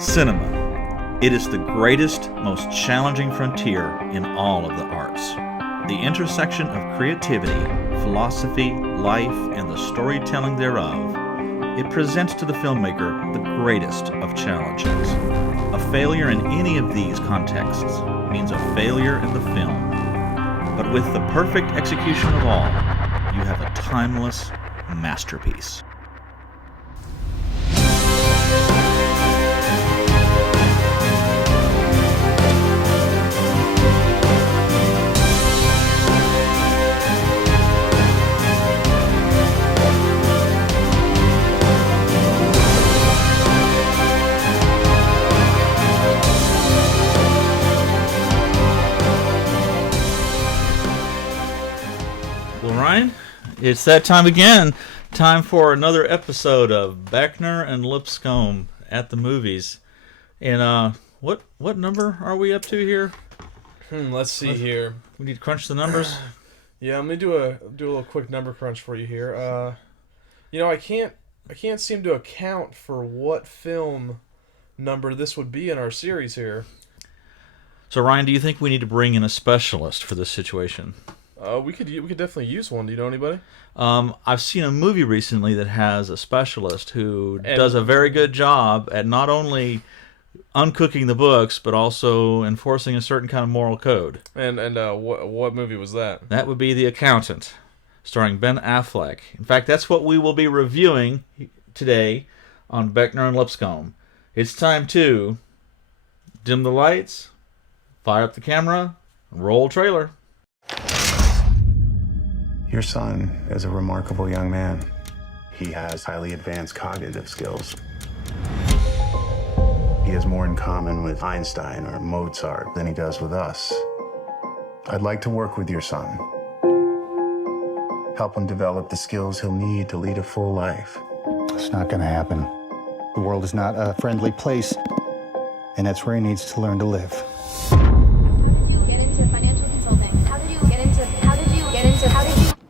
Cinema. It is the greatest, most challenging frontier in all of the arts. The intersection of creativity, philosophy, life, and the storytelling thereof. It presents to the filmmaker the greatest of challenges. A failure in any of these contexts means a failure in the film. But with the perfect execution of all, you have a timeless masterpiece. Ryan, it's that time again. Time for another episode of Beckner and Lipscomb at the movies. And what number are we up to here? Let's see here. We need to crunch the numbers. Yeah, I'm gonna do a little quick number crunch for you here. I can't seem to account for what film number this would be in our series here. So Ryan, do you think we need to bring in a specialist for this situation? We could definitely use one. Do you know anybody? I've seen a movie recently that has a specialist who does a very good job at not only uncooking the books, but also enforcing a certain kind of moral code. And what movie was that? That would be The Accountant, starring Ben Affleck. In fact, that's what we will be reviewing today on Beckner and Lipscomb. It's time to dim the lights, fire up the camera, and roll trailer. Your son is a remarkable young man. He has highly advanced cognitive skills. He has more in common with Einstein or Mozart than he does with us. I'd like to work with your son. Help him develop the skills he'll need to lead a full life. It's not going to happen. The world is not a friendly place, and that's where he needs to learn to live.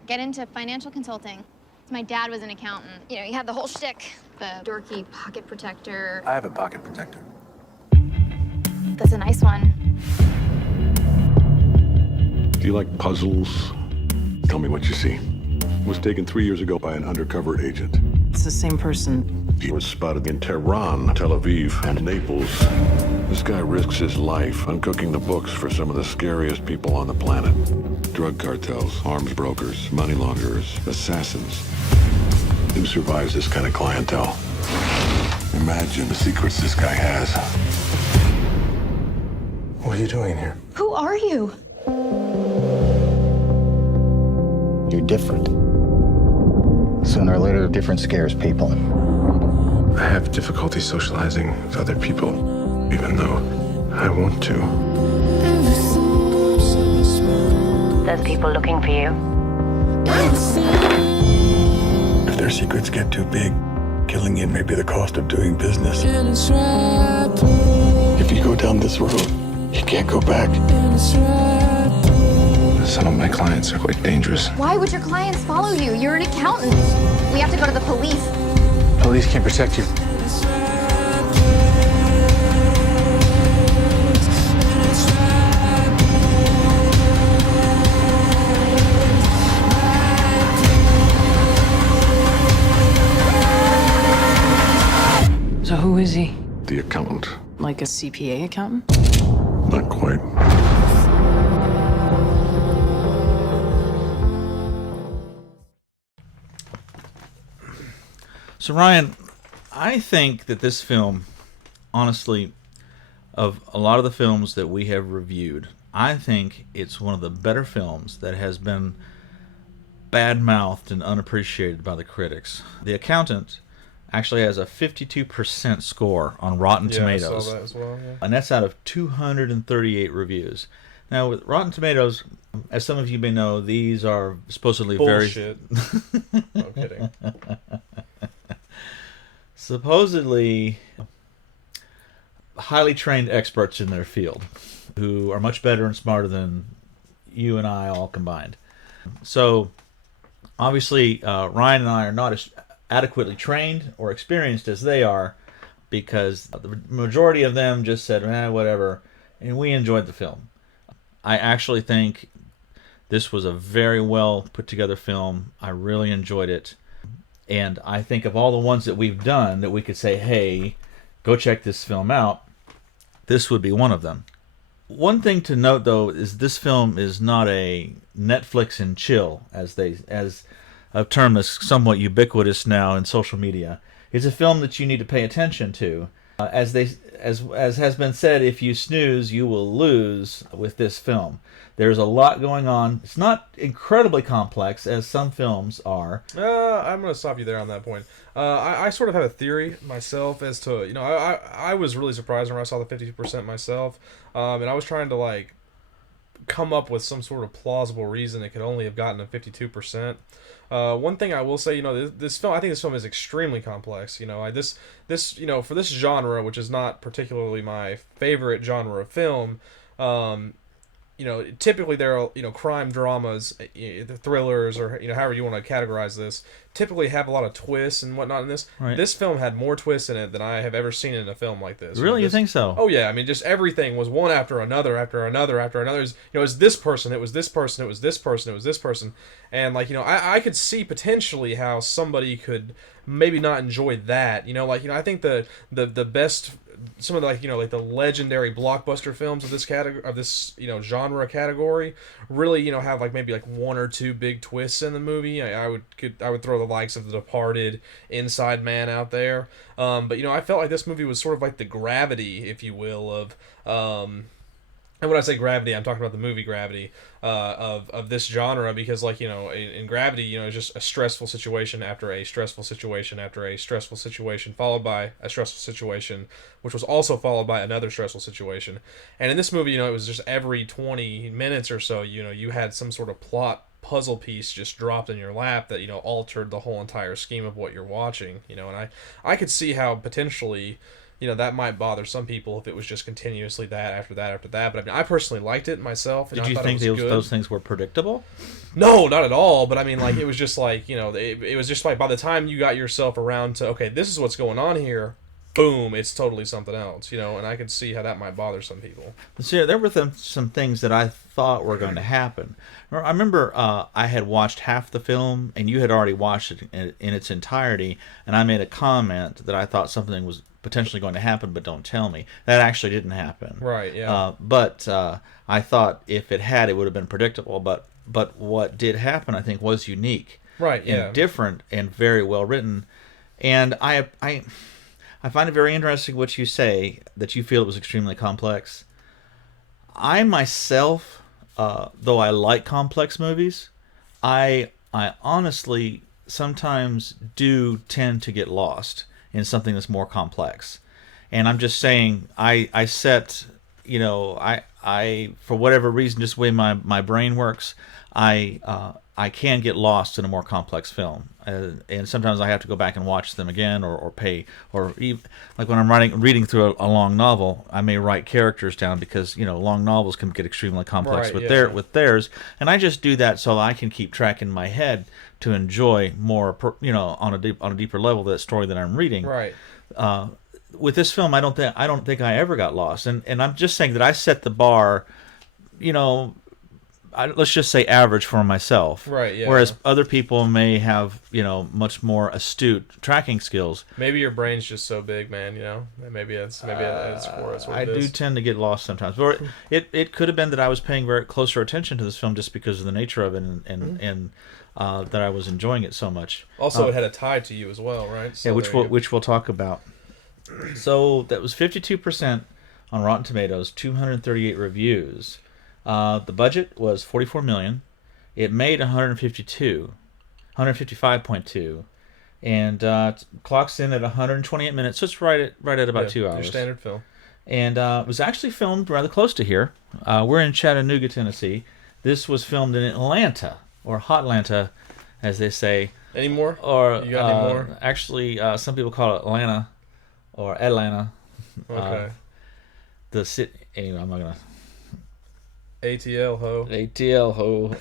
Get into financial consulting. My dad was an accountant. You know, he had the whole shtick. The dorky pocket protector. I have a pocket protector. That's a nice one. Do you like puzzles? Tell me what you see. Was taken 3 years ago by an undercover agent. It's the same person. He was spotted in Tehran, Tel Aviv, and Naples. This guy risks his life uncooking the books for some of the scariest people on the planet. Drug cartels, arms brokers, money launderers, assassins. Who survives this kind of clientele? Imagine the secrets this guy has. What are you doing here? Who are you? You're different. Sooner or later, different scares people. I have difficulty socializing with other people, even though I want to. There's people looking for you. If their secrets get too big, killing you may be the cost of doing business. If you go down this road, you can't go back. Some of my clients are quite dangerous. Why would your clients follow you? You're an accountant. We have to go to the police. Police can't protect you. So who is he? The accountant. Like a CPA accountant? Not quite. So Ryan, I think that this film, honestly, of a lot of the films that we have reviewed, I think it's one of the better films that has been bad-mouthed and unappreciated by the critics. The Accountant actually has a 52% score on Rotten Tomatoes. I saw that as well, yeah. And that's out of 238 reviews. Now, with Rotten Tomatoes, as some of you may know, these are supposedly Bullshit. No kidding. Supposedly highly trained experts in their field who are much better and smarter than you and I all combined. So obviously Ryan and I are not as adequately trained or experienced as they are, because the majority of them just said, whatever, and we enjoyed the film. I actually think this was a very well put together film. I really enjoyed it. And I think of all the ones that we've done that we could say, hey, go check this film out, this would be one of them. One thing to note, though, is this film is not a Netflix and chill, as a term that's somewhat ubiquitous now in social media. It's a film that you need to pay attention to. As has been said, if you snooze, you will lose with this film. There's a lot going on. It's not incredibly complex, as some films are. I'm going to stop you there on that point. I sort of have a theory myself as to, I was really surprised when I saw the 52% myself, and I was trying to, like, come up with some sort of plausible reason it could only have gotten a 52%. One thing I will say, this film, I think this film is extremely complex. For this genre, which is not particularly my favorite genre of film, typically there are, crime dramas, the thrillers, or, however you want to categorize this, typically have a lot of twists and whatnot in this. Right. This film had more twists in it than I have ever seen in a film like this. Really? You think so? Oh, yeah. I mean, just everything was one after another, after another, after another. It was this person, it was this person, it was this person, it was this person. And, I could see potentially how somebody could maybe not enjoy that. I think the best... some of the the legendary blockbuster films of this category, of this genre category, really have maybe one or two big twists in the movie. I would throw the likes of The Departed, Inside Man out there, but I felt like this movie was sort of like the Gravity, if you will, of and when I say Gravity, I'm talking about the movie Gravity of this genre, because in Gravity, it's just a stressful situation after a stressful situation after a stressful situation, followed by a stressful situation, which was also followed by another stressful situation. And in this movie, it was just every 20 minutes or so, you had some sort of plot puzzle piece just dropped in your lap that altered the whole entire scheme of what you're watching. And I could see how potentially that might bother some people if it was just continuously that after that after that. But I personally liked it myself. Did you think those things were predictable? No, not at all. But it was just it was just by the time you got yourself around to, okay, this is what's going on here, boom, it's totally something else. And I could see how that might bother some people. See, there were some things that I thought were going to happen. I remember I had watched half the film, and you had already watched it in its entirety, and I made a comment that I thought something was potentially going to happen, but don't tell me. That actually didn't happen. Right, yeah. But I thought if it had, it would have been predictable. But what did happen, I think, was unique. Right, and yeah. different and very well written. And I find it very interesting what you say, that you feel it was extremely complex. I myself, though I like complex movies, I honestly sometimes do tend to get lost in something that's more complex. And I'm just saying, I set, I for whatever reason, just the way my brain works, I can get lost in a more complex film, and sometimes I have to go back and watch them again, or pay, or even, like when I'm reading through a long novel, I may write characters down because long novels can get extremely complex with theirs, and I just do that so I can keep track in my head to enjoy more, on a deeper level that story that I'm reading. Right. With this film, I don't think I ever got lost, and I'm just saying that I set the bar, let's just say average for myself. Right, yeah. Whereas other people may have, much more astute tracking skills. Maybe your brain's just so big, man, Maybe it's for what I do tend to get lost sometimes. Or it could have been that I was paying very closer attention to this film just because of the nature of it and that I was enjoying it so much. Also, it had a tie to you as well, right? So yeah, which we'll talk about. So that was 52% on Rotten Tomatoes, 238 reviews. The budget was $44 million. It made 155.2, and clocks in at 128 minutes. So it's right at about 2 hours. Your standard film. And it was actually filmed rather close to here. We're in Chattanooga, Tennessee. This was filmed in Atlanta, or Hotlanta, as they say. Any more? Or you got any more? Actually, some people call it Atlanta, or Atlanta. Okay. The city. Anyway, I'm not gonna. ATL ho. ATL ho.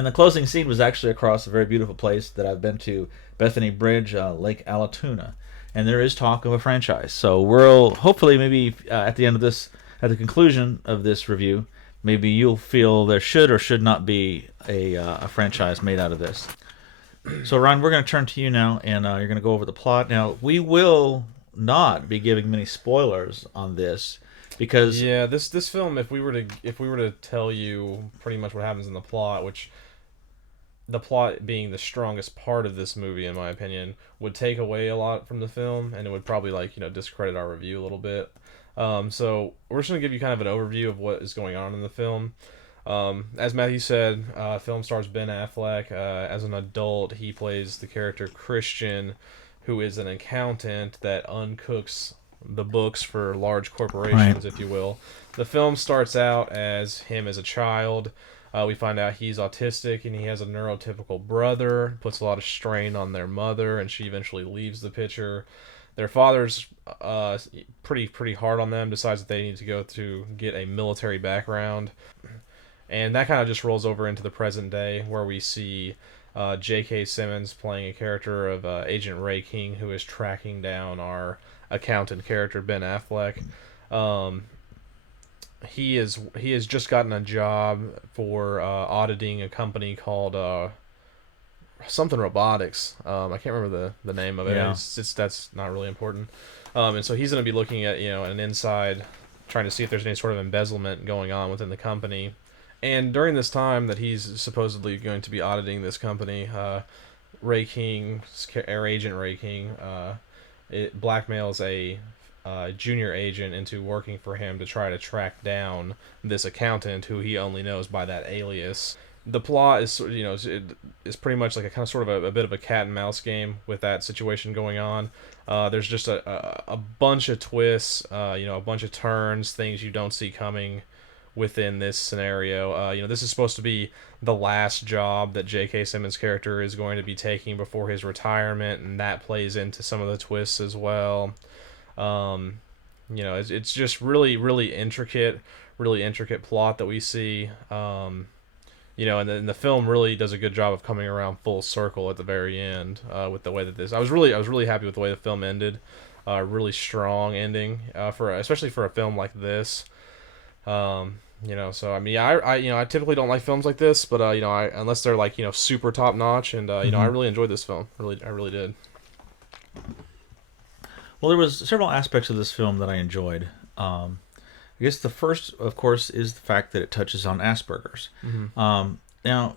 And the closing scene was actually across a very beautiful place that I've been to, Bethany Bridge, Lake Allatoona. And there is talk of a franchise. So we'll hopefully maybe at the conclusion of this review, maybe you'll feel there should or should not be a franchise made out of this. So Ryan, we're going to turn to you now, and you're going to go over the plot. Now, we will not be giving many spoilers on this because this film, if we were to tell you pretty much what happens in the plot, which the plot being the strongest part of this movie in my opinion, would take away a lot from the film, and it would probably discredit our review a little bit. So we're just going to give you kind of an overview of what is going on in the film. As Matthew said, film stars Ben Affleck. As an adult, he plays the character Christian, who is an accountant that uncooks the books for large corporations, if you will. The film starts out as him as a child. We find out he's autistic and he has a neurotypical brother. Puts a lot of strain on their mother, and she eventually leaves the picture. Their father's pretty hard on them, decides that they need to go to get a military background. And that kind of just rolls over into the present day, where we see J.K. Simmons playing a character of Agent Ray King, who is tracking down our accountant character, Ben Affleck. He has just gotten a job for auditing a company called something robotics. I can't remember the name of it. Yeah. That's not really important. And so he's going to be looking at an inside, trying to see if there's any sort of embezzlement going on within the company. And during this time that he's supposedly going to be auditing this company, Ray King, Agent Ray King, it blackmails a junior agent into working for him to try to track down this accountant who he only knows by that alias. The plot is, is pretty much like a kind of sort of a bit of a cat and mouse game with that situation going on. There's just a bunch of twists, a bunch of turns, things you don't see coming within this scenario. This is supposed to be the last job that J.K. Simmons' character is going to be taking before his retirement, and that plays into some of the twists as well. It's just really intricate plot that we see. And then the film really does a good job of coming around full circle at the very end with the way that this. I was really happy with the way the film ended. Really strong ending especially for a film like this. So I mean, I typically don't like films like this, but unless they're like super top notch, and I really enjoyed this film. I really did. Well, there was several aspects of this film that I enjoyed. I guess the first, of course, is the fact that it touches on Aspergers. Mm-hmm. Now,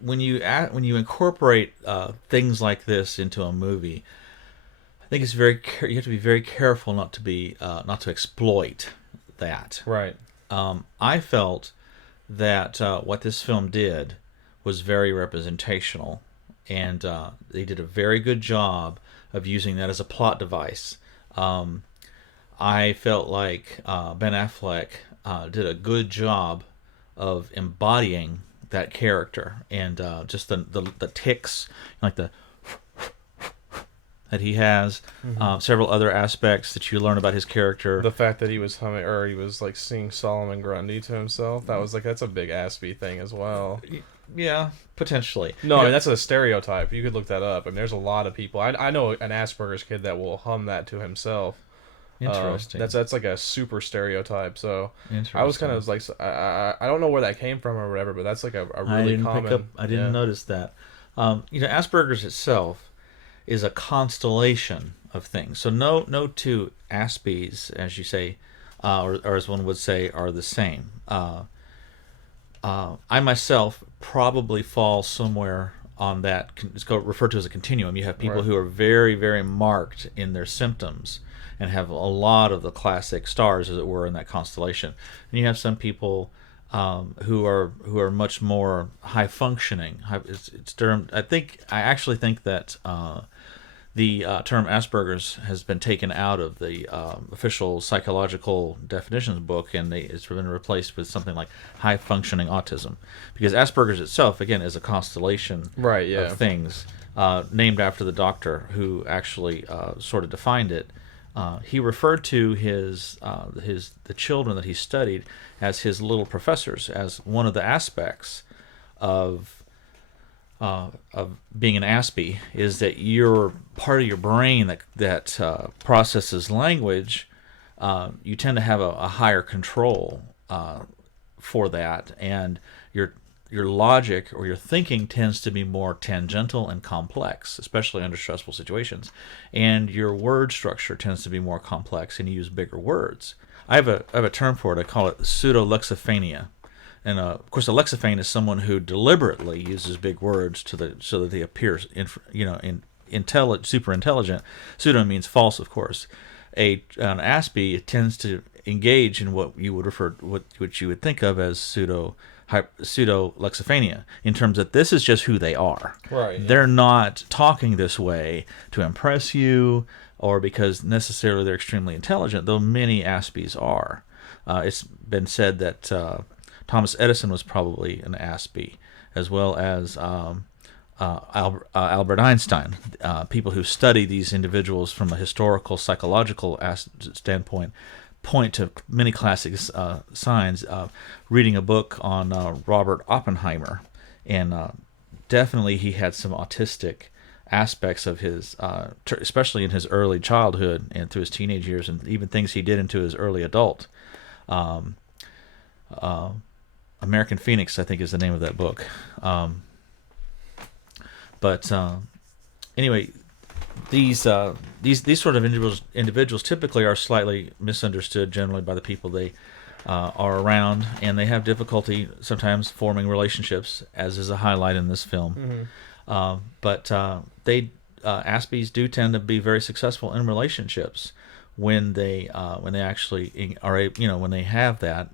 when you incorporate things like this into a movie, I think it's you have to be very careful not to exploit that. Right. I felt that what this film did was very representational, and they did a very good job of using that as a plot device. I felt like Ben Affleck did a good job of embodying that character, and just the tics, like the that he has, several other aspects that you learn about his character. The fact that he was humming, or he was like singing Solomon Grundy to himself, that's a big Aspie thing as well. Yeah, potentially. No, I mean, that's a stereotype. You could look that up. I mean, there's a lot of people. I know an Asperger's kid that will hum that to himself. Interesting. That's like a super stereotype. So I was kind of like, I don't know where that came from or whatever, but that's like a really common. I didn't notice that. Asperger's itself is a constellation of things. So no two Aspies, as you say, or as one would say, are the same. I myself probably fall somewhere on that. It's referred to as a continuum. You have people who are very, very marked in their symptoms and have a lot of the classic stars, as it were, in that constellation. And you have some people who are much more high functioning. It's termed. I actually think that the term Asperger's has been taken out of the official psychological definitions book, and it's been replaced with something like high functioning autism, because Asperger's itself, again, is a constellation of things named after the doctor who actually sort of defined it. He referred to the children that he studied as his little professors, as one of the aspects of being an Aspie is that your part of your brain that processes language, you tend to have a higher control for that, and your logic or your thinking tends to be more tangential and complex, especially under stressful situations, and your word structure tends to be more complex, and you use bigger words. I have a term for it. I call it pseudo-lexiphania. And of course, a lexiphane is someone who deliberately uses big words so that they appear, super intelligent. Pseudo means false, of course. An Aspie tends to engage in what you would think of as pseudo-lexiphania, in terms that this is just who they are. Right. They're not talking this way to impress you or because necessarily they're extremely intelligent, though many Aspies are. It's been said that Thomas Edison was probably an Aspie, as well as Albert Einstein. People who study these individuals from a historical, psychological standpoint point to many classic signs. Reading a book on Robert Oppenheimer, and definitely he had some autistic aspects of his, especially in his early childhood and through his teenage years, and even things he did into his early adult. American Phoenix, I think, is the name of that book. Anyway, these sort of individuals typically are slightly misunderstood generally by the people they are around, and they have difficulty sometimes forming relationships, as is a highlight in this film. Mm-hmm. Aspies do tend to be very successful in relationships when they actually are, when they have that.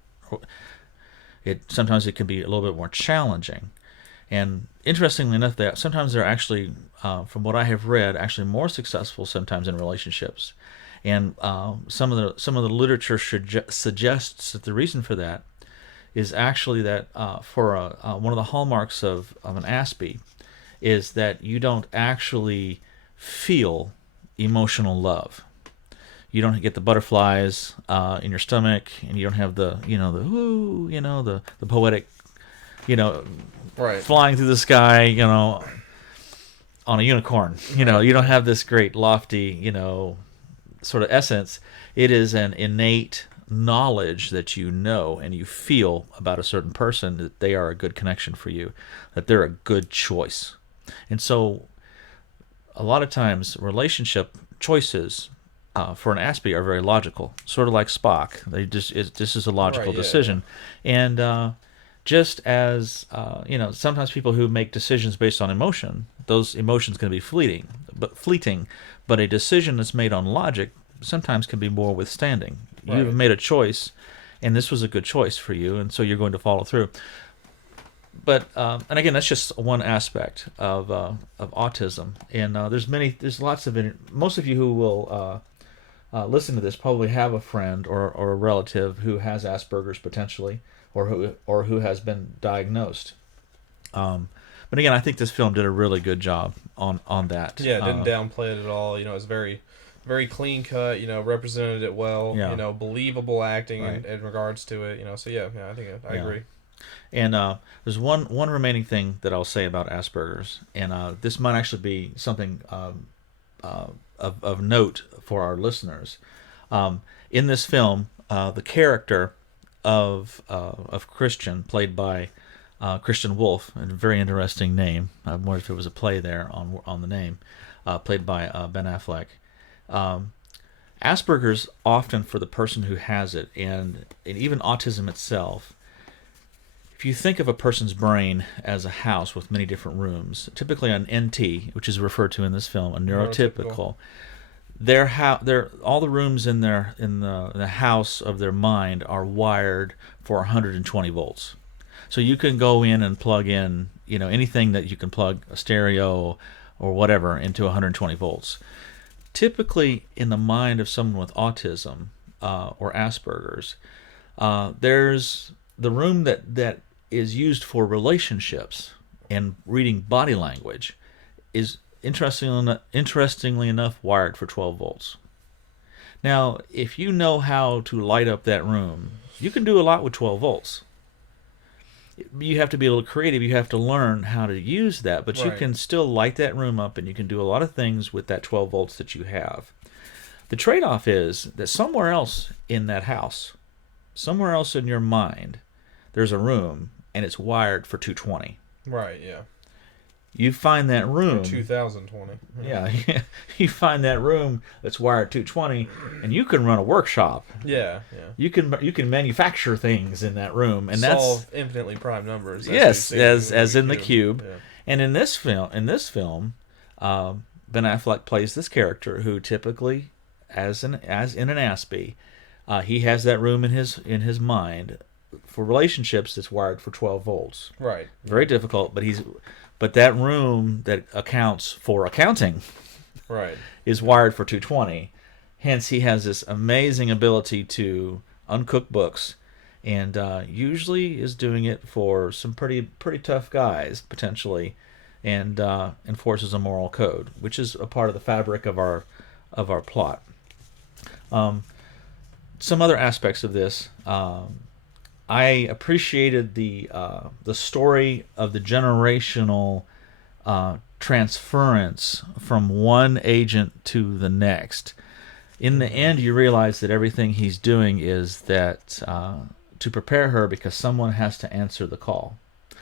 Sometimes it can be a little bit more challenging. And interestingly enough, that sometimes they're actually, from what I have read, actually more successful sometimes in relationships. And some of the literature suggests that the reason for that is actually that for one of the hallmarks of an Aspie is that you don't actually feel emotional love. You don't get the butterflies in your stomach, and you don't have the ooh, the poetic, right, flying through the sky, on a unicorn. You don't have this great lofty, sort of essence. It is an innate knowledge that and you feel about a certain person, that they are a good connection for you, that they're a good choice. And so a lot of times relationship choices for an Aspie are very logical, sort of like Spock. This is a logical decision. Yeah. And just as sometimes people who make decisions based on emotion, those emotions can be fleeting, but a decision that's made on logic sometimes can be more withstanding. Right. You've made a choice, and this was a good choice for you, and so you're going to follow through. But and again, that's just one aspect of autism, and there's lots of most of you who will listen to this probably have a friend or a relative who has Asperger's potentially, or who has been diagnosed. But again, I think this film did a really good job on that. Yeah, it didn't downplay it at all. It was very, very clean cut. Represented it well. Yeah. Believable acting in regards to it. So yeah, I think I agree. And there's one remaining thing that I'll say about Asperger's, and this might actually be something of note for our listeners. In this film, the character of Christian, played by Christian Wolf, a very interesting name. I wonder if there was a play there on the name, played by Ben Affleck. Asperger's, often for the person who has it, and even autism itself, if you think of a person's brain as a house with many different rooms, typically an NT, which is referred to in this film, a neurotypical, all the rooms in the house of their mind are wired for 120 volts. So you can go in and plug in, anything that you can plug, a stereo or whatever, into 120 volts. Typically, in the mind of someone with autism or Asperger's, there's the room that is used for relationships and reading body language is interestingly enough wired for 12 volts. Now, if you know how to light up that room, you can do a lot with 12 volts. you have to be a little creative. You have to learn how to use that, but you Right. can still light that room up, and you can do a lot of things with that 12 volts that you have. The trade-off is that somewhere else in that house, somewhere else in your mind, there's a room, and it's wired for 220. Right. Yeah. You find that room. 2020. Yeah, you find that room that's wired 220, and you can run a workshop. Yeah. Yeah. You can manufacture things in that room, and Solve infinitely prime numbers. yes, we've seen as in the cube. Yeah. And in this film, Ben Affleck plays this character who typically, as in an Aspie, he has that room in his mind for relationships that's wired for 12 volts. Right. Very difficult, but that room that accounts for accounting Right. is wired for 220. Hence, he has this amazing ability to uncook books, and usually is doing it for some pretty tough guys potentially, and enforces a moral code, which is a part of the fabric of our plot. Some other aspects of this. I appreciated the story of the generational transference from one agent to the next. In the end, you realize that everything he's doing is that to prepare her, because someone has to answer the call.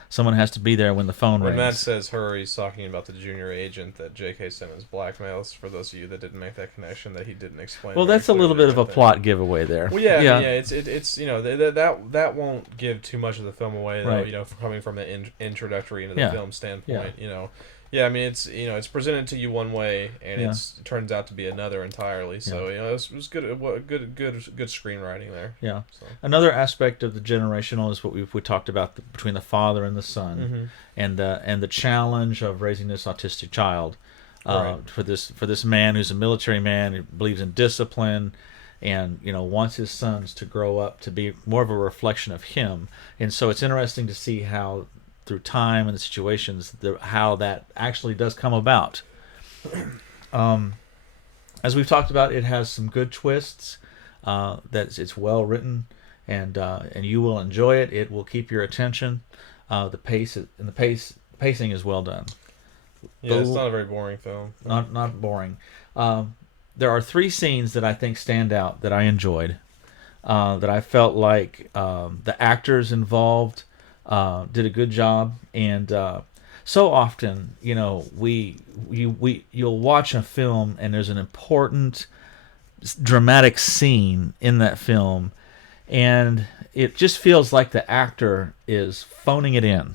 Someone has to be there when the phone When rings. Matt says her, he's talking about the junior agent that J.K. Simmons blackmails. For those of you that didn't make that connection, that he didn't explain. Well, very that's a little clearly bit of a right there. plot giveaway there. Well, yeah. It's that won't give too much of the film away, though. Right. Coming from the introductory into the Yeah. film standpoint, Yeah. Yeah, I mean, it's presented to you one way, and Yeah. it turns out to be another entirely. So it was good screenwriting there. Yeah. So. Another aspect of the generational is what we talked about between the father and the son, and the challenge of raising this autistic child. Right. For this man who's a military man who believes in discipline, and wants his sons to grow up to be more of a reflection of him. And so it's interesting to see how, through time and the situations, how that actually does come about. As we've talked about, it has some good twists. It's well written, and you will enjoy it. It will keep your attention. The pacing is well done. Yeah, it's not a very boring film. Not boring. There are 3 scenes that I think stand out that I enjoyed. That I felt like the actors involved did a good job, and so often, you'll watch a film and there's an important dramatic scene in that film, and it just feels like the actor is phoning it in.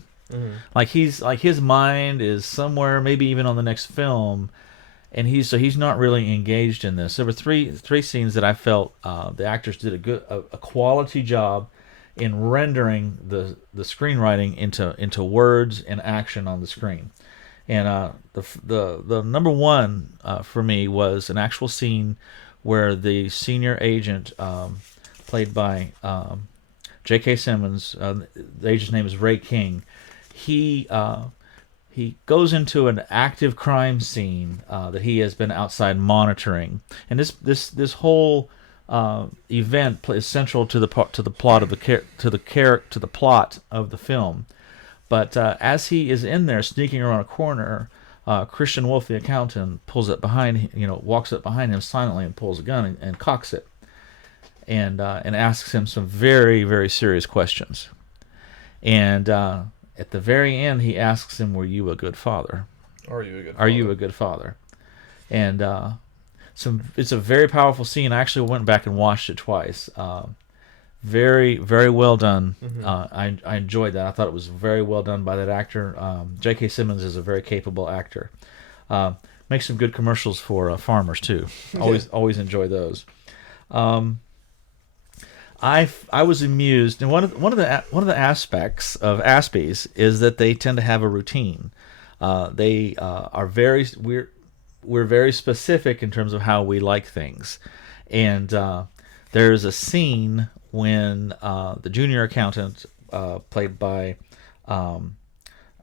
Like his mind is somewhere, maybe even on the next film, and he's not really engaged in this. There were three scenes that I felt the actors did a quality job in rendering the screenwriting into words and action on the screen. And the number one for me was an actual scene where the senior agent, played by J.K. Simmons, the agent's name is Ray King. He goes into an active crime scene that he has been outside monitoring, and this whole event is central to the plot of the plot of the film. But as he is in there sneaking around a corner, Christian Wolf, the accountant, walks up behind him silently and pulls a gun and cocks it, and asks him some very, very serious questions. And at the very end, he asks him, "Were you a good father? Are you a good father? Are you a good father?" And it's a very powerful scene. I actually went back and watched it twice. Very, very well done. I enjoyed that. I thought it was very well done by that actor. J.K. Simmons is a very capable actor. Makes some good commercials for farmers too. Always enjoy those. I was amused, and one of the aspects of Aspies is that they tend to have a routine. They are we're very specific in terms of how we like things, and there's a scene when the junior accountant, played by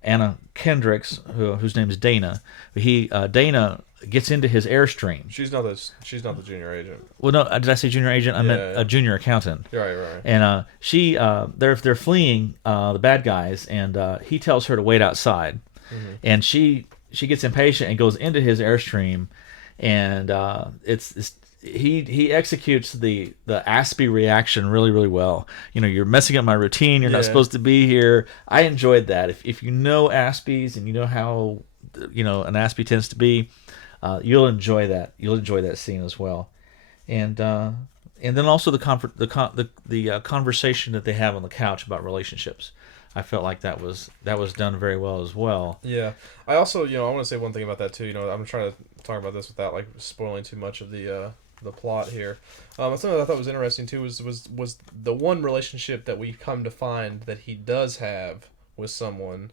Anna Kendricks, whose name is Dana. Dana gets into his Airstream. She's not the junior agent. Well, no, did I say junior agent? I meant a junior accountant. Right. And they're fleeing the bad guys, and he tells her to wait outside, and she gets impatient and goes into his Airstream, and he executes the Aspie reaction really, really well. You're messing up my routine. You're not supposed to be here. I enjoyed that. If you know Aspies and you know how an Aspie tends to be, you'll enjoy that. You'll enjoy that scene as well, and then also the conversation that they have on the couch about relationships. I felt like that was done very well as well. Yeah, I also I want to say one thing about that too. I'm trying to talk about this without like spoiling too much of the plot here. Something that I thought was interesting too was the one relationship that we come to find that he does have with someone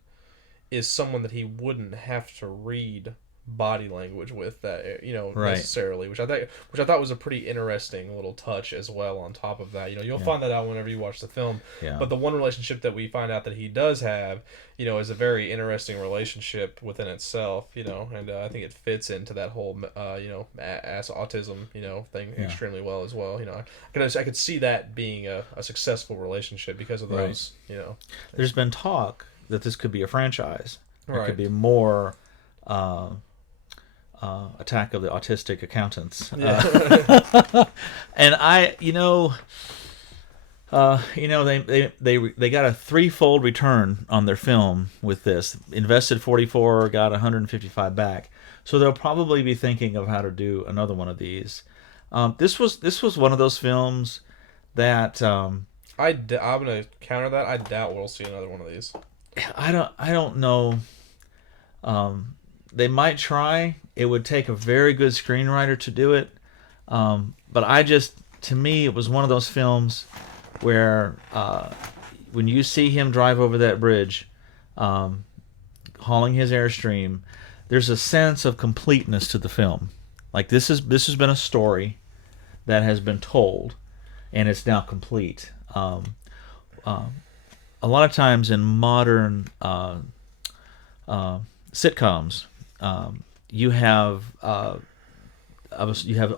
is someone that he wouldn't have to read body language with that necessarily, which I thought was a pretty interesting little touch as well. On top of that, you'll find that out whenever you watch the film. Yeah. But the one relationship that we find out that he does have, is a very interesting relationship within itself. And I think it fits into that whole autism thing extremely well as well. I could see that being a successful relationship because of those. There's been talk that this could be a franchise. Right. It could be more. Attack of the Autistic Accountants. And they got a threefold return on their film with this. Invested 44, got 155 back. So they'll probably be thinking of how to do another one of these. This was one of those films that I'm gonna counter that. I doubt we'll see another one of these. I don't know. They might try. It would take a very good screenwriter to do it. But to me, it was one of those films where when you see him drive over that bridge, hauling his Airstream, there's a sense of completeness to the film. Like this has been a story that has been told, and it's now complete. A lot of times in modern sitcoms, you have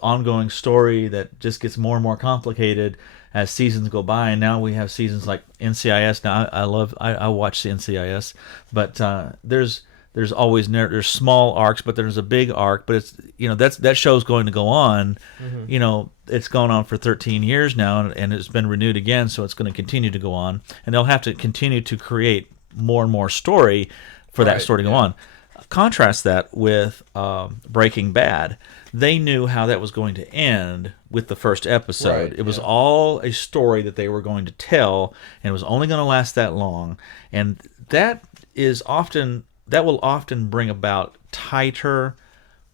ongoing story that just gets more and more complicated as seasons go by, and now we have seasons like NCIS. Now I watch the NCIS, but there's always small arcs, but there's a big arc. But it's that show's going to go on. Mm-hmm. It's gone on for 13 years now, and it's been renewed again, so it's going to continue to go on, and they'll have to continue to create more and more story for that story to go on. Contrast that with Breaking Bad. They knew how that was going to end with the first episode. Right, it was all a story that they were going to tell, and it was only going to last that long. And that will often bring about tighter,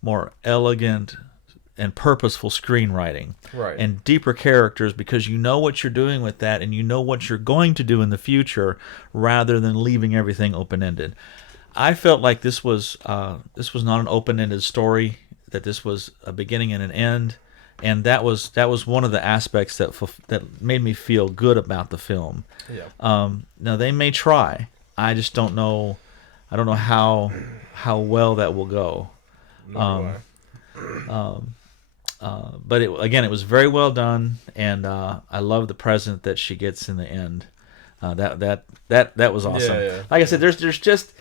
more elegant, and purposeful screenwriting. Right. And deeper characters, because you know what you're doing with that, and you know what you're going to do in the future, rather than leaving everything open-ended. I felt like this was not an open-ended story, that this was a beginning and an end, and that was one of the aspects that made me feel good about the film. Yeah. Now they may try. I just don't know. I don't know how well that will go. But it was very well done, and I love the present that she gets in the end. That was awesome. Yeah. Like I said, there's just.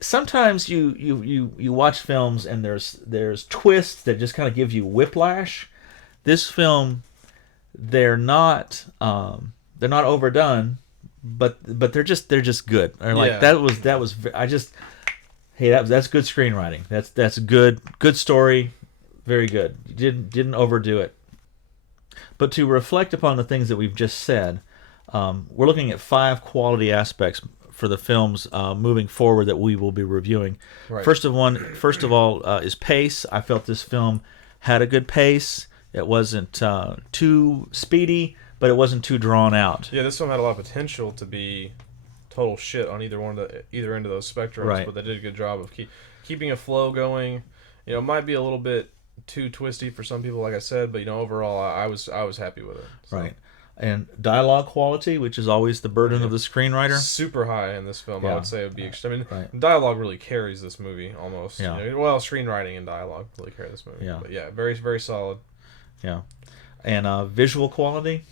Sometimes you watch films and there's twists that just kind of give you whiplash. This film, they're not overdone, but they're just good. Or like that's good screenwriting. That's good story, very good. You didn't overdo it. But to reflect upon the things that we've just said, we're looking at 5 quality aspects for the films moving forward that we will be reviewing. Right. First of all, is pace. I felt this film had a good pace. It wasn't too speedy, but it wasn't too drawn out. Yeah, this film had a lot of potential to be total shit on either end of those spectrums, right. But they did a good job of keeping a flow going. It might be a little bit too twisty for some people, like I said, but overall, I was happy with it. So. Right. And dialogue quality, which is always the burden of the screenwriter. Super high in this film, I would say it would be. I mean, Right. dialogue really carries this movie almost. Yeah. You know, well, screenwriting and dialogue really carry this movie. Yeah. But yeah, very very solid. Yeah. And visual quality.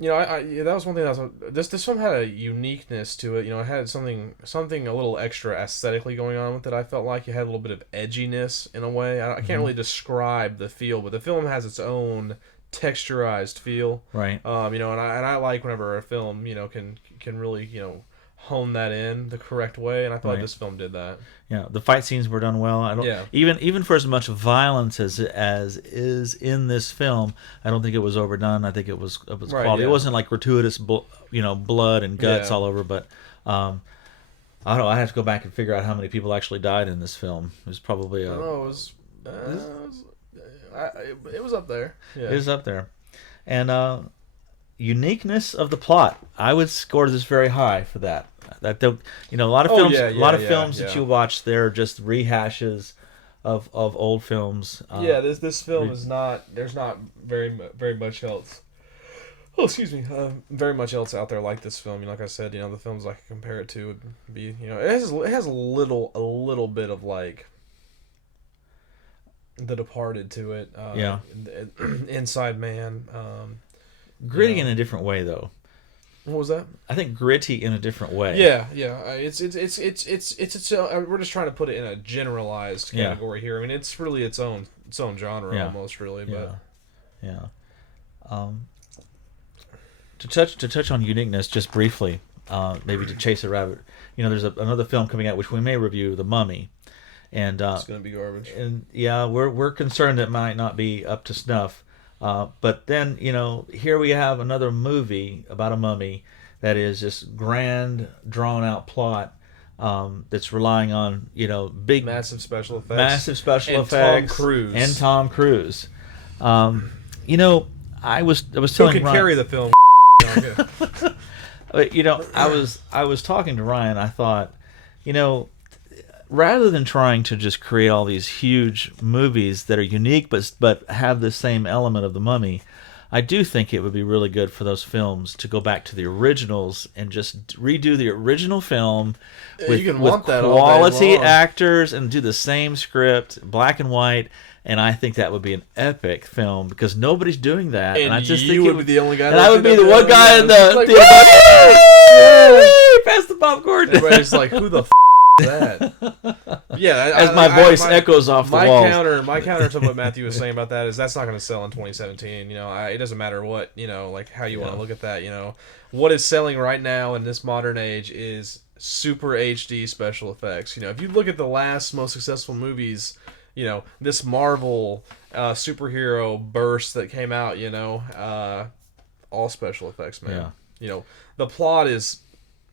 You know, that was one thing that was this film had a uniqueness to it. You know, it had something a little extra aesthetically going on with it. I felt like it had a little bit of edginess in a way. I can't really describe the feel, but the film has its own texturized feel. Right. You know, and I like whenever a film, you know, can really, you know, hone that in the correct way, and I feel like this film did that. Yeah, the fight scenes were done well. I don't even for as much violence as is in this film, I don't think it was overdone. I think it was quality. Yeah. It wasn't like gratuitous, blood and guts all over. But I don't know. I have to go back and figure out how many people actually died in this film. It was probably I don't know. It was up there. Yeah. It was up there, and uniqueness of the plot. I would score this very high for that. A lot of films, films that you watch, they're just rehashes of old films. This film is not. There's not very much else. Oh, excuse me. Very much else out there like this film. You know, like I said, you know, the films I could compare it to would be, you know, it has a little bit of like The Departed to it. Inside Man. Gritty in a different way, though. What was that? I think gritty in a different way. Yeah. It's we're just trying to put it in a generalized category here. I mean, it's really its own genre almost, really. But to touch on uniqueness just briefly, maybe to chase a rabbit. You know, there's another film coming out which we may review, The Mummy, and it's gonna be garbage. And we're concerned it might not be up to snuff. But then, you know, here we have another movie about a mummy that is this grand, drawn-out plot that's relying on, you know, big... Massive special effects. And Tom Cruise. You know, I was telling Ryan... carry the film. You know, I was talking to Ryan, I thought, you know, rather than trying to just create all these huge movies that are unique but have the same element of the Mummy, I do think it would be really good for those films to go back to the originals and just redo the original film with quality actors and do the same script, black and white. And I think that would be an epic film because nobody's doing that. And I just think would be the only guy. And I would be the one guy in the like, pass the popcorn. Everybody's like, who the that? As my voice echoes off the walls. My counter to what Matthew was saying about that is that's not going to sell in 2017. You know, it doesn't matter what, you know, like how you want to look at that. You know, what is selling right now in this modern age is super HD special effects. You know, if you look at the last most successful movies, you know, this Marvel superhero burst that came out, you know, all special effects, man. Yeah. You know, the plot is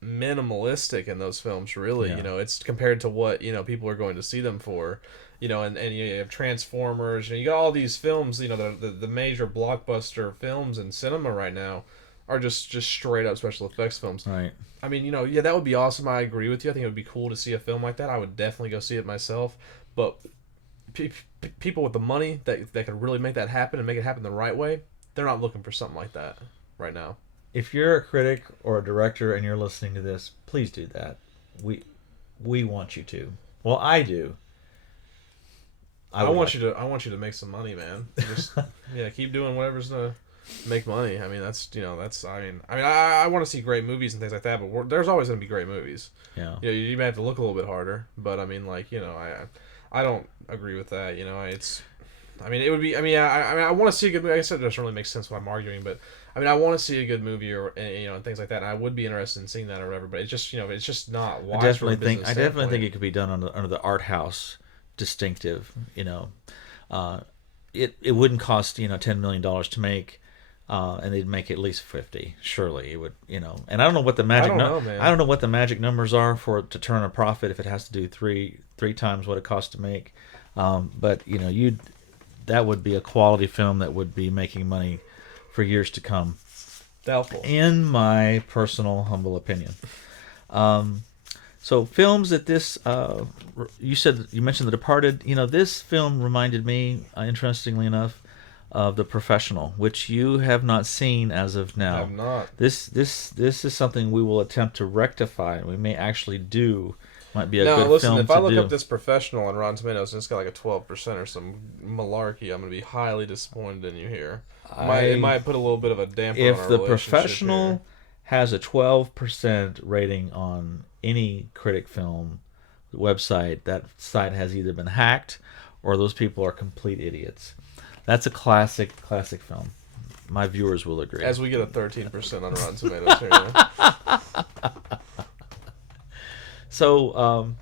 minimalistic in those films, really. You know, it's compared to what, you know, people are going to see them for. You know, and you have Transformers, you got all these films, you know, the major blockbuster films in cinema right now are just straight up special effects films. Right. I mean, you know, that would be awesome. I agree with you. I think it would be cool to see a film like that. I would definitely go see it myself. But people with the money that could really make that happen and make it happen the right way, they're not looking for something like that right now. If you're a critic or a director and you're listening to this, please do that. We want you to. Well, I do. I want you to make some money, man. Just keep doing whatever's gonna make money. I mean, I want to see great movies and things like that, but there's always gonna be great movies. Yeah. You know, you may have to look a little bit harder, but I mean, like, you know, I don't agree with that. You know, it would be. I mean, I want to see a good movie. I guess it doesn't really make sense what I'm arguing, but I mean, I want to see a good movie or, you know, and things like that. And I would be interested in seeing that or whatever. But it's just, you know, it's just not wise. I definitely think it could be done under the art house distinctive. You know, it wouldn't cost, you know, $10 million to make, and they'd make at least 50. Surely it would, you know. And I don't know what the magic. I don't know what the magic numbers are for it to turn a profit if it has to do three times what it costs to make. But you know, that would be a quality film that would be making money for years to come. Doubtful. In my personal humble opinion. So films that this, you mentioned The Departed. You know, this film reminded me, interestingly enough, of The Professional, which you have not seen as of now. I have not. This is something we will attempt to rectify. We may actually do. Might be a now, good listen, film if to I look do. up This Professional on Rotten Tomatoes and it's got like a 12% or some malarkey, I'm going to be highly disappointed in you here. It might put a little bit of a damper on If our The relationship Professional here. has a 12% rating on any critic film website, that site has either been hacked or those people are complete idiots. That's a classic film. My viewers will agree. As we get a 13% on Rotten Tomatoes here. Yeah. So,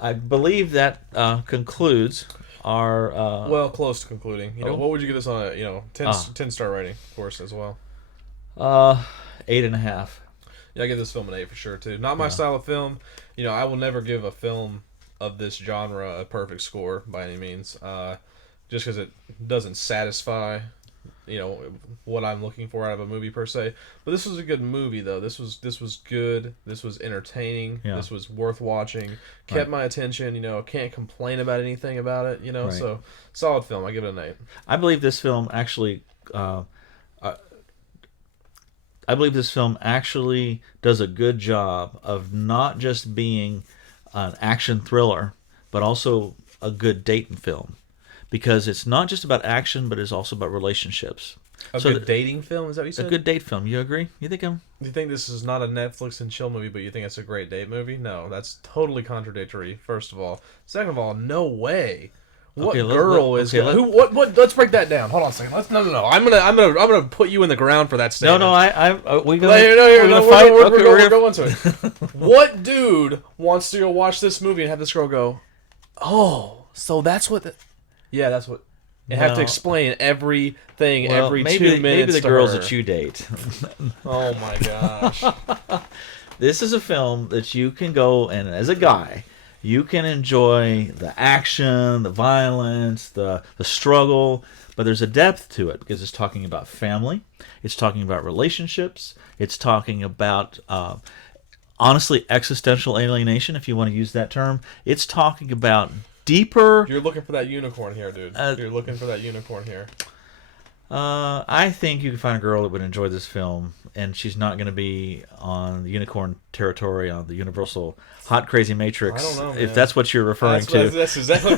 I believe that concludes our... well, close to concluding. What would you give this on a 10-star rating, of course, as well? 8.5. Yeah, I give this film an 8 for sure, too. Not my style of film. I will never give a film of this genre a perfect score by any means, just because it doesn't satisfy, what I'm looking for out of a movie per se. But this was a good movie, though. This was good. This was entertaining. Yeah. This was worth watching. Kept my attention. Can't complain about anything about it. Right. So solid film. I give it an 8. I believe this film actually... I believe this film actually does a good job of not just being an action thriller, but also a good dating film. Because it's not just about action, but it's also about relationships. A good dating film? Is that what you said? A good date film. You agree? You think Do you think this is not a Netflix and chill movie, but you think it's a great date movie? No, that's totally contradictory, first of all. Second of all, no way. What girl is okay, what let's break that down. Hold on a second. No. I'm gonna put you in the ground for that statement. We're going to it. What dude wants to go watch this movie and have this girl go, "Oh, so that's what yeah, that's what." And have to explain everything every 2 minutes. Maybe the to girls her. that you date. Oh my gosh. This is a film that you can go and, as a guy, you can enjoy the action, the violence, the struggle, but there's a depth to it because it's talking about family, it's talking about relationships, it's talking about, honestly, existential alienation, if you want to use that term. It's talking about deeper... You're looking for that unicorn here, dude. You're looking for that unicorn here. I think you can find a girl that would enjoy this film, and she's not going to be on the unicorn territory on the Universal Hot Crazy Matrix. I don't know, man. If that's what you're referring to. That's exactly.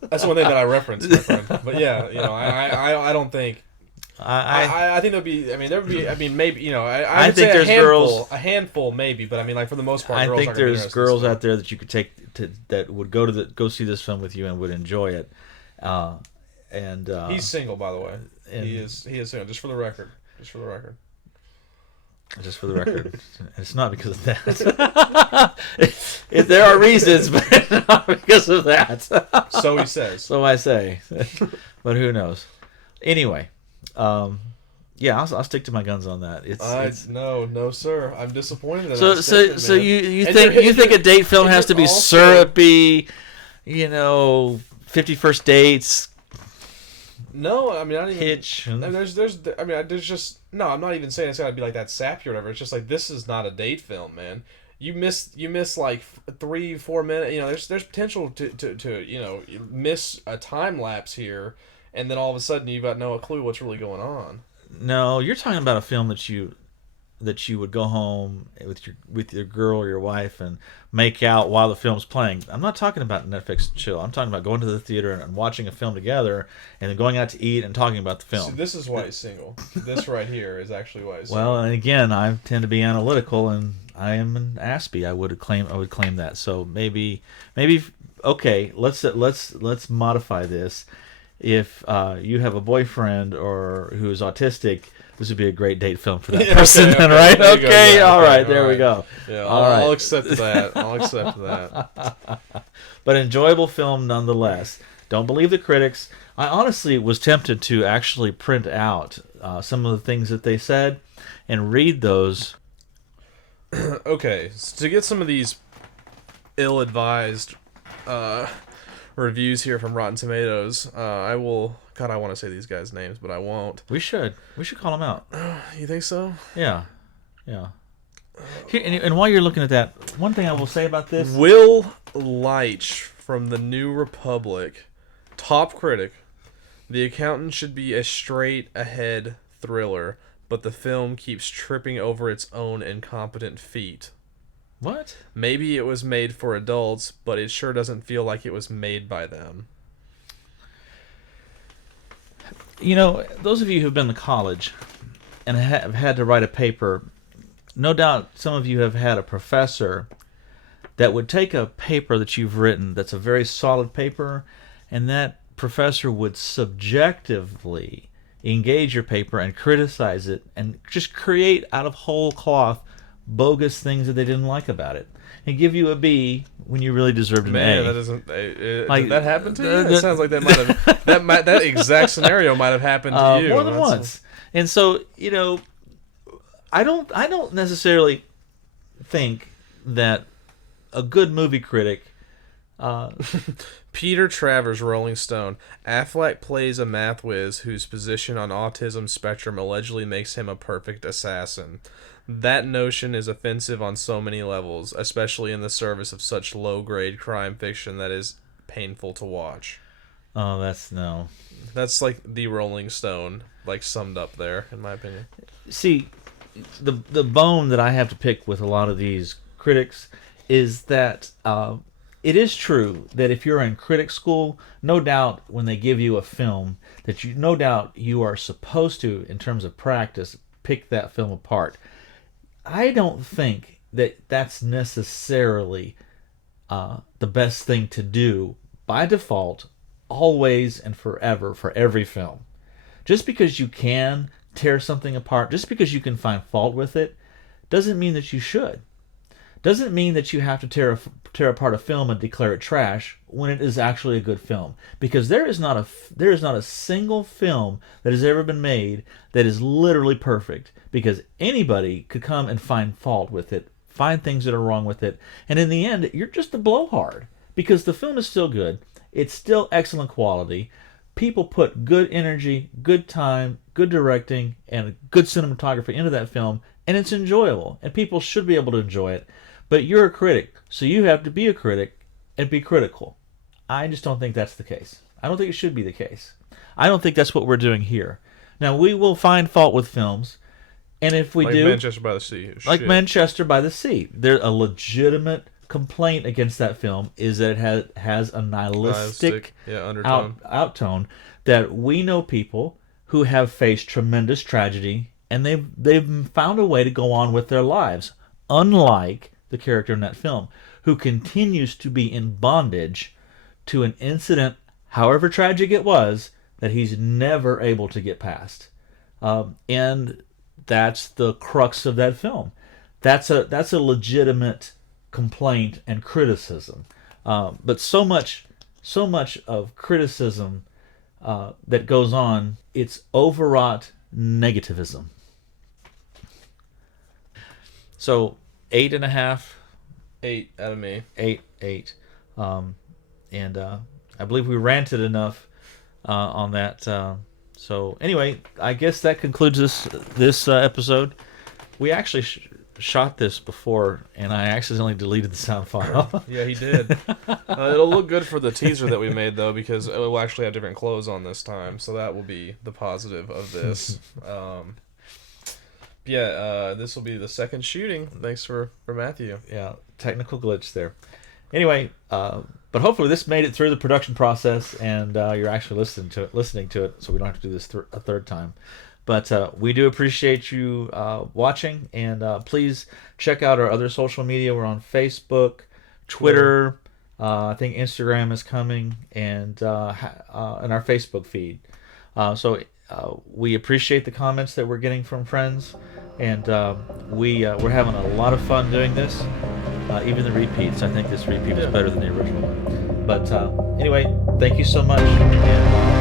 That's one thing that I referenced, my friend. But yeah, I don't think. I think there'd be. I mean, there would be. I mean, maybe. I would think say there's girls. A handful, maybe. But I mean, like for the most part, I girls think aren't gonna be there's interested in girls this out there that you could take that would go see this film with you and would enjoy it. And he's single, by the way. and- He is single. Just for the record. Just for the record, it's not because of that. There are reasons, but not because of that. So he says. So I say, but who knows? Anyway, yeah, I'll stick to my guns on that. No, sir. I'm disappointed. In So that statement, man. you And think you're- a date film and has to you're be also- syrupy, 50 First Dates, No, I mean, I don't even. Hitch? I mean, there's just no. I'm not even saying it's gotta be like that sappy or whatever. It's just like this is not a date film, man. You miss like 3-4 minutes. There's potential to miss a time lapse here, and then all of a sudden you've got no clue what's really going on. No, you're talking about a film that you would go home with your girl or your wife and make out while the film's playing. I'm not talking about Netflix and chill. I'm talking about going to the theater and watching a film together and then going out to eat and talking about the film. See, this is why he's single. This right here is actually why he's single. Well, and again, I tend to be analytical, and I am an Aspie. I would claim that. So maybe okay. Let's modify this. If you have a boyfriend or who's autistic, this would be a great date film for that person, okay, right? there you go, Okay, yeah, all okay, right, all there we right. go. Yeah, all right. I'll accept that. I'll accept that. But enjoyable film nonetheless. Don't believe the critics. I honestly was tempted to actually print out some of the things that they said and read those. Okay, so to get some of these ill-advised reviews here from Rotten Tomatoes, I will... God, I want to say these guys' names, but I won't. We should call them out. You think so? Yeah. Here, and while you're looking at that, one thing I will say about this... Will Leitch from the New Republic, top critic, The Accountant should be a straight-ahead thriller, but the film keeps tripping over its own incompetent feet. What? Maybe it was made for adults, but it sure doesn't feel like it was made by them. You know, those of you who've been to college and have had to write a paper, no doubt some of you have had a professor that would take a paper that you've written that's a very solid paper, and that professor would subjectively engage your paper and criticize it and just create out of whole cloth bogus things that they didn't like about it and give you a B when you really deserved an Man, A. that doesn't. Did that happen to you? It sounds like that might have. That exact scenario might have happened to you more than once. And so, you know, I don't necessarily think that a good movie critic. Peter Travers, Rolling Stone. Affleck plays a math whiz whose position on autism spectrum allegedly makes him a perfect assassin. That notion is offensive on so many levels, especially in the service of such low-grade crime fiction that is painful to watch. Oh, that's like the Rolling Stone, like summed up there, in my opinion. See, the bone that I have to pick with a lot of these critics is that it is true that if you're in critic school, no doubt when they give you a film that no doubt you are supposed to, in terms of practice, pick that film apart. I don't think that that's necessarily the best thing to do by default, always and forever, for every film. Just because you can tear something apart, just because you can find fault with it, doesn't mean that you should. Doesn't mean that you have to tear apart a film and declare it trash when it is actually a good film. Because there is not a single film that has ever been made that is literally perfect. Because anybody could come and find fault with it, find things that are wrong with it, and in the end, you're just a blowhard. Because the film is still good, it's still excellent quality. People put good energy, good time, good directing, and good cinematography into that film, and it's enjoyable, and people should be able to enjoy it. But you're a critic, so you have to be a critic and be critical. I just don't think that's the case. I don't think it should be the case. I don't think that's what we're doing here. Now, we will find fault with films, and if we do... Manchester by the Sea. Like Manchester by the Sea. There's a legitimate complaint against that film is that it has a nihilistic outtone that we know people who have faced tremendous tragedy, and they've found a way to go on with their lives, unlike the character in that film, who continues to be in bondage to an incident, however tragic it was, that he's never able to get past. And that's the crux of that film. That's a legitimate complaint and criticism. But so much of criticism that goes on, it's overwrought negativism. So 8.5. 8 out of me. 8. And I believe we ranted enough on that. So anyway, I guess that concludes this episode. We actually shot this before, and I accidentally deleted the sound file. Yeah, he did. It'll look good for the teaser that we made, though, because it will actually have different clothes on this time, so that will be the positive of this. This will be the second shooting. Thanks for Matthew. Yeah, technical glitch there. Anyway, but hopefully this made it through the production process, and you're actually listening to it, so we don't have to do this a third time. But we do appreciate you watching, and please check out our other social media. We're on Facebook, Twitter. I think Instagram is coming, and our Facebook feed. So we appreciate the comments that we're getting from friends, and we're having a lot of fun doing this. Even the repeats. I think this repeat was better than the original one. But anyway, thank you so much. And,